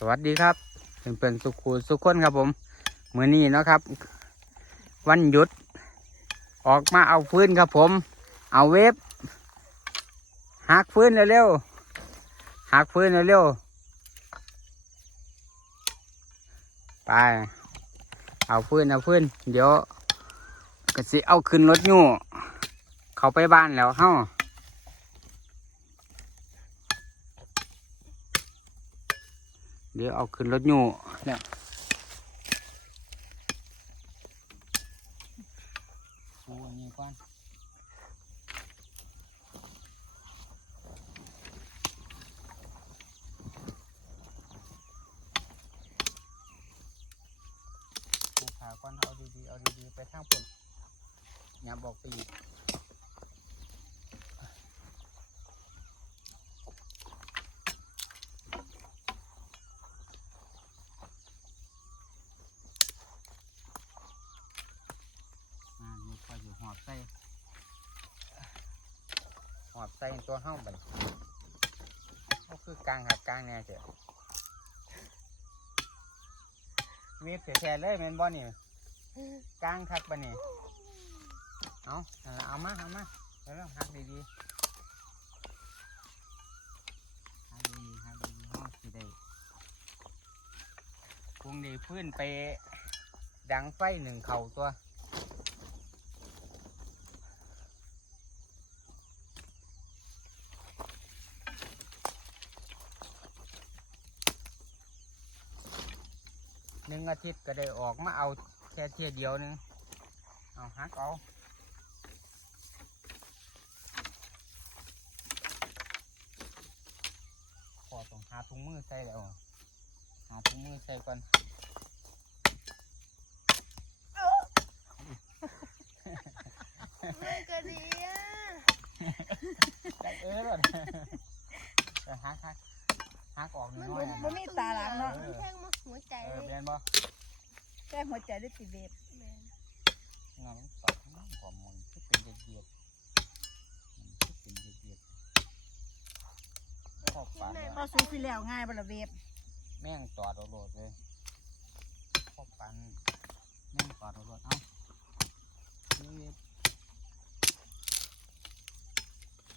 สวัสดีครับเป็นเพื่อนๆสุขูสุขคนครับผมมือนี้นะครับ วันหยุด ออกมาเอาฟืนครับผม เอาเวฟหักฟืนเร็วๆหักฟืนเร็วๆไป เอาฟืนเอาฟืนเดี๋ยวก็สิเอาขึ้นรถยู่ เขาไปบ้านแล้วเฮ้า เดี๋ยวเอาขึ้นรถโย่เนี่ยโอ้ยนี่ก่อนผูขาก่อนเอาดีๆ เอาดีๆ ไปทางปุ่นอย่าบอกไปอีกอ่านี่พออยู่หอบใส่ห อบใส่ตัวห้าบัดก็คือกลางหักกลางแน่เจ้ะเวฟแฉะๆเลยแมนบ่นี่กลางคักปะนี่เอาเอาเอามาเอามาแล้วหักดีๆหักดีๆหักดีห้องสิได้พุงนี้พื้นไปดังไฟหนึ่งเข่าตัว อาทิตย์ก็ได้ออกมาเอาแค่เที่ยเดียวหนึงเอาฮักเอาขอต้องหาถุงมือใส่แล้วหาถุงมือใส่ก่อนมันก็ดีอะจักเออเลยแต่ฮักฮักฮักออกน้อยๆอะบ่มีตาหลังเนาะมันแทงมาหัวใจเออเลยเบียนบ่ แก้หัวใจด้วยติเวฟแม่นงานมันตอบหอมมันคือเป็นเดียดๆมันคือเป็นเดียดๆขอบปานพอว่าสูสิแล้วง่ายบ่ละเวฟแม่งตอดเอาโลดเลยขอบปานแม่งตอดเอาโลดเอ้าเบียด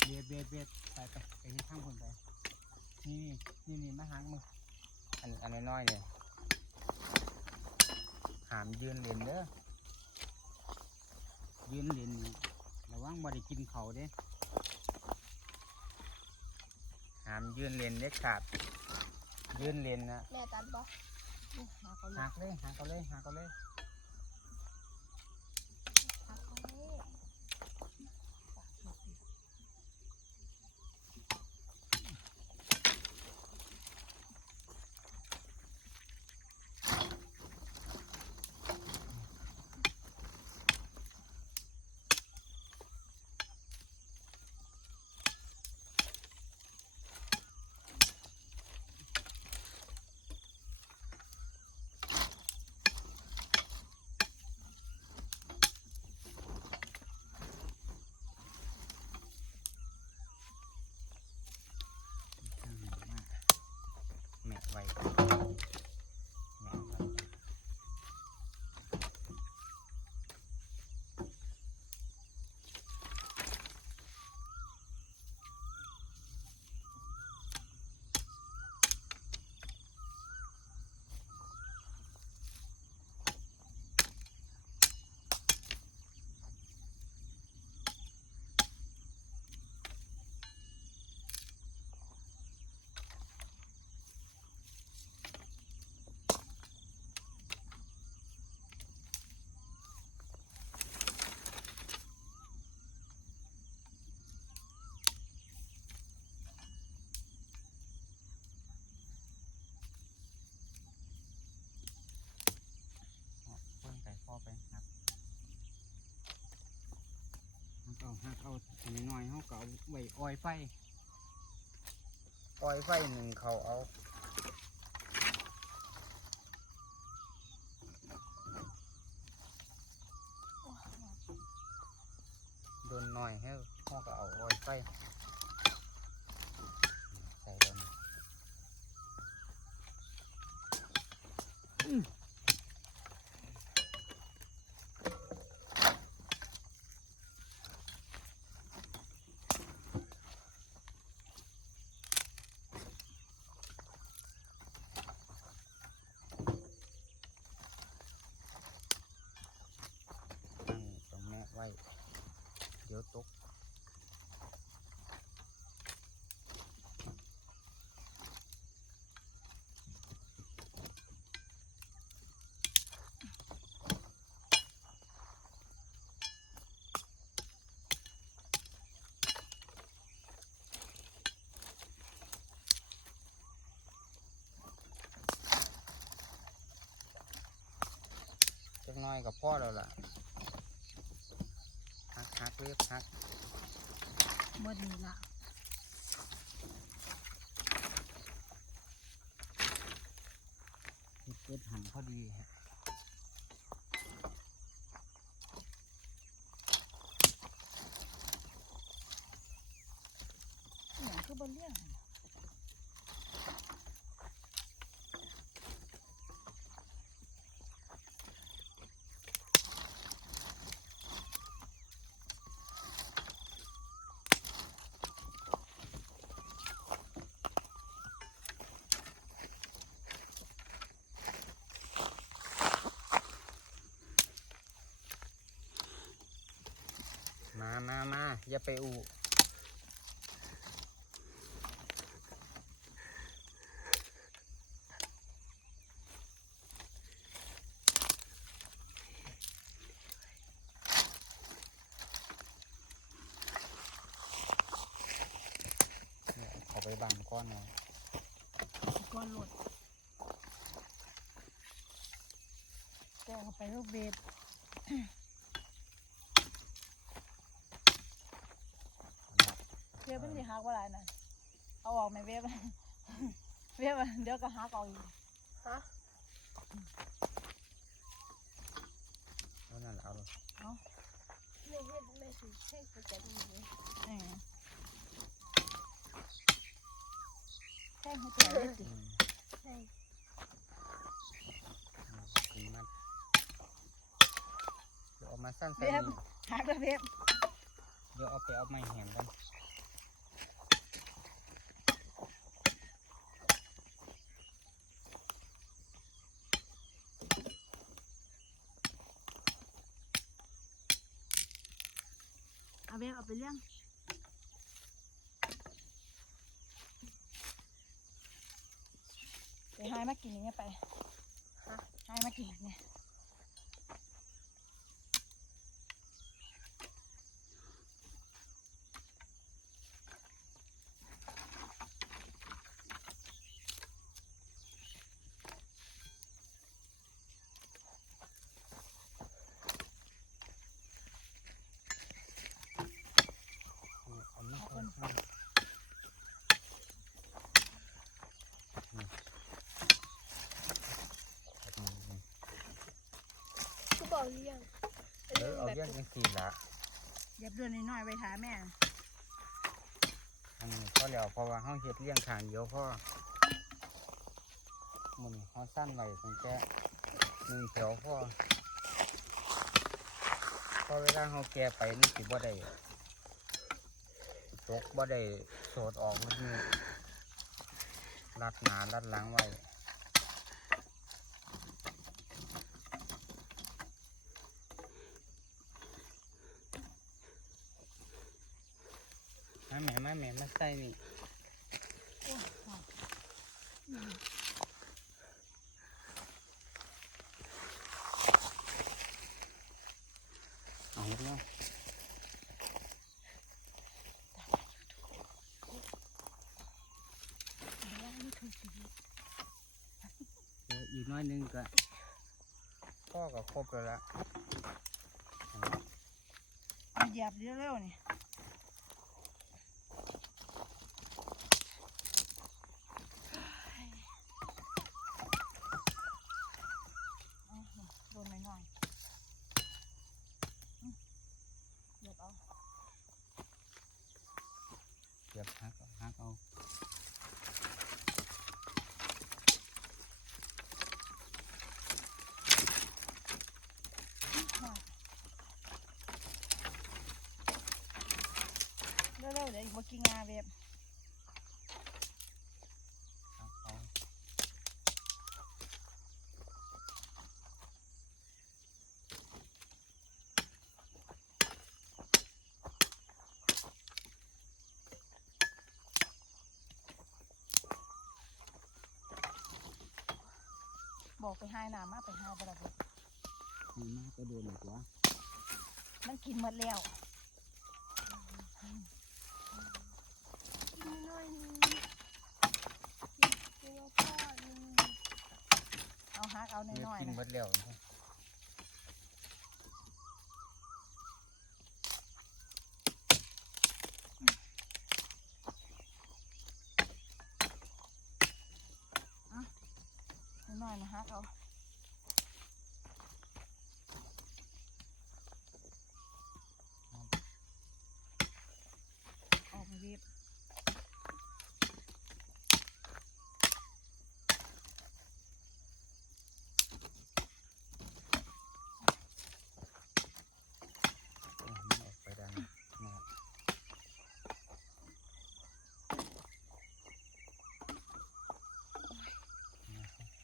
เบียดเบียดเบียดไปไปไปที่ข้างบนไปนี่นี่นี่มาหางมึงอันอันน้อยๆเนี่ย หามยืนเล่นเด้อยืนเล่นนี่ระวังบ่ได้กินเขาวเด้หามยืนเล่นเด็ดขาดยืนเล่นนะแม่ตัดบ่นี่หาคนหักเลยหักเอาเลยหักเอาเลย หักเอาไว้ แม่ไว้แม่ไว้เอาเพิ่นไปพ่อไปหัก หักเอาหักเอาอันน้อยๆเขาก็เอาไว้อ้อยไฟอ้อยไฟหนึ่งเขาเอาโดนหน่อยให้พ่อก็เอาอ้อยไฟใส่ลง น้อยกับพ่อแล้วล่ะฮักฮักเรียบฮักหมดนี่ละเกิดหันพอดีฮะ อหย่างคือบนเรื่อง มามามาอย่าไปอูเนี่ขาไปบังก้อนหน่อยก้อนหลุดแกเข้าไปลูกเวฟเวฟมันสิหั กว่าไรน่ะเอาออกไหมเวฟเวฟอะเดี๋ยวก็หักออกอีกฮะเอานั่นแหละเอาเลยไม่เห็นไม่สูใช่เขาจะมีเลยอืมแท่งหัวใจเลยสิอืมใช่ถึงมันเดี๋ยวเอามาสั้นเวใส่ฟนี่หักแล้วเวฟเดี๋ยวเอาไปเอาไม้แห้งกัน เอาเวเอาไปเลี้ยงไปหายมากินอย่างเงี้ยไปใหายมากินเนี่ย เอามาก่อนอืมอืม กูบอกเรื่องเออเอาเรื่องจังสี่ละเย็บเดือนน้อยๆไว้ถาแม่อันนี้พอแล้วเพราะว่าห้องเฮ็ดเลี้ยงขางเดียวพ่อหมันเขาสั้นไว้ตั้งแต่หนึ่งแถวพ่อพอเวลาเขาแก่ไปนี่สิบ่ได้ตกบ่ได้โสดออกมันนี่รัดหนารัดหลังไว้ มาแม่มาแม่มาใส่นี่เอาเนาะเดี๋ยวอีกน้อยนึงก็พ่อก็ครบแล้วละเอาหยียบเร็วๆนี่เอาโดนหน่อยๆอืมเหยียบเอา ฮักเอาหักเอาเร็วๆเดี๋ยวอีกบ่กินงาเว็บ อกไปให้น้ำมาไปให้บ่ละเว็บนี่มากก็โดนอีกวะมันกินหมดแล้วกินน้อยนึงกินพ่อนึงเอาฮักเอาเนื้อน้อยกินๆนะหมดแล้วนะ น้อยนะฮักเอาออกมาเว็บ โอ้มันออกไปด้านนอก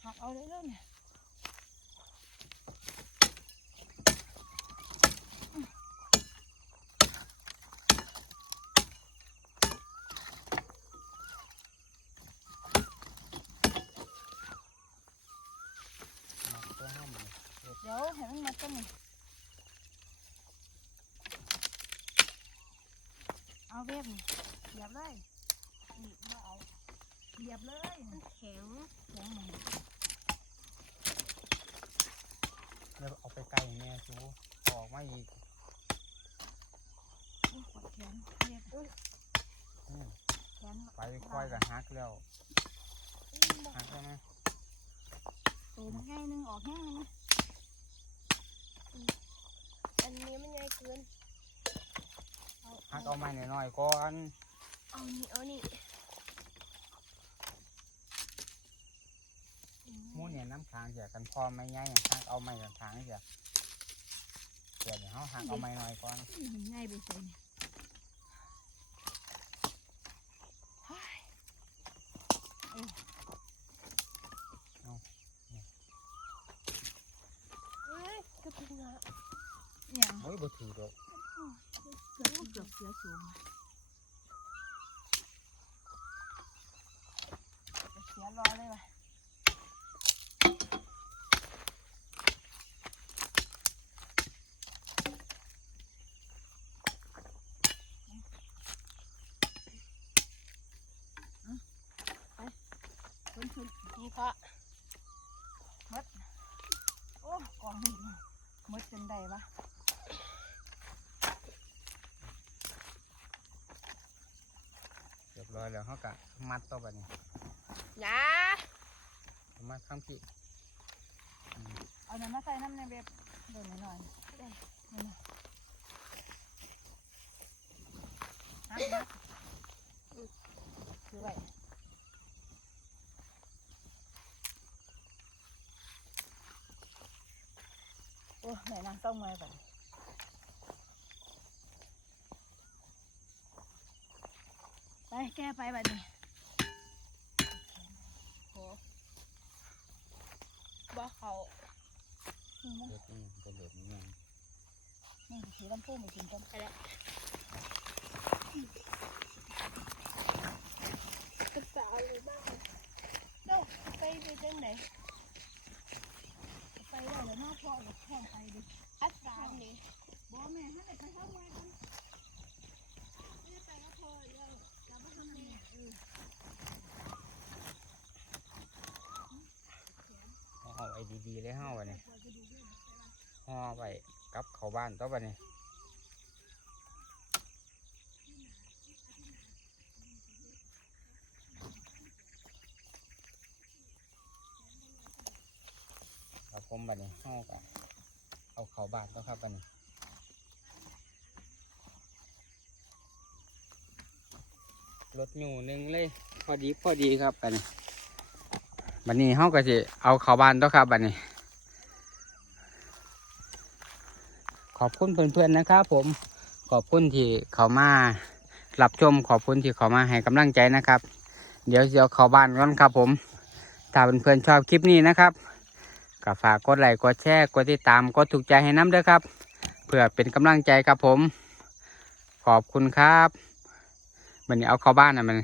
หัก เอาเรื่อยๆเนี่ยนอกตัวห้ามเลยเดี๋ยวให้มันมาต้นนี่เอาเว็บนี่เหยียบเลยนี่มาเอาเหยียบเลยมันแข็งแข็งมัน แล้วเอาไปไกลแม่ซูออกมาอีกโอ้ยปวดแขนเว็บอืมแขนไปค่อยกับฮักแล้วฮักแล้วไหมตัวมันง่ายหนึงออกแห้งเลยนะอันนี้มันใหญ่เกินฮักเอาไม้น้อยๆก่อนเอานี่เอานี่ หมู เนี่ยน้ำค้างเสียกันพอไม่ง่ายอย่างฮักเอาไม้กับค้างเสียเดี๋ยเดี๋ยวเขาฮักเอาไม้น้อยก่อนง่ายไปใส่เนี่ยเฮ้ยเฮ้ยกระปุกอะอย่างโอ้ยบ่ถือดอกเกือบเกือบเสือสูงอะเสียรอเลยว่ะ คนชน นี่เพราะ โอ้กองนี่มดจนได้ปะ เรียบร้ อยแล้วเขากะมัดต่อไปนี่ยามัดข้างพี่เอาน้ำมาใส่น้ำในเว็บโดนหน่อยๆได้นี่นะฮักฮักคือไว้โอ้ไหนนางต้องมาแบบไป แก้ไปแบบนี้บ่เขานี่นะเด็ดนี่เป็นเหล็กนี่ยังนี่สีลำโพงไปกินกันอะไรกระเป๋าเลยบ้างเนาะไปไปจังไหนไปได้แล้วนอกพ่อหรือแข่งไปดิอัตรานี่บ่แม่ให้ไปเข้ามากันไม่ไปก็พอแล้วเราไม่ทำแม่ เขาเอาไอ้ ดีๆเลยเฮาไปนี่ห่อไปกลับเข้าบ้านต่อไปนี่ครับผมบัดนี้เฮากะเอาเข้าบ้านต่อครับบัดนี้รถหนูหนึ่งเลย พอดีพอดีครับบัดนี้ บัดนี้เฮาก็สิเอาเข้าบ้านต่อครับบัดนี้ ขอบคุณเพื่อนๆนะครับผม ขอบคุณที่เขามารับชม ขอบคุณที่เขามาให้กำลังใจนะครับ เดี๋ยวจะเข้าบ้านก่อนครับผม ถ้าเพื่อนๆชอบคลิปนี้นะครับก็ฝากกดไลค์กดแชร์กดติดตามกดถูกใจให้น้ำด้วยครับ เพื่อเป็นกำลังใจครับผม ขอบคุณครับวันนี้เอาเข้าบ้านนะมัน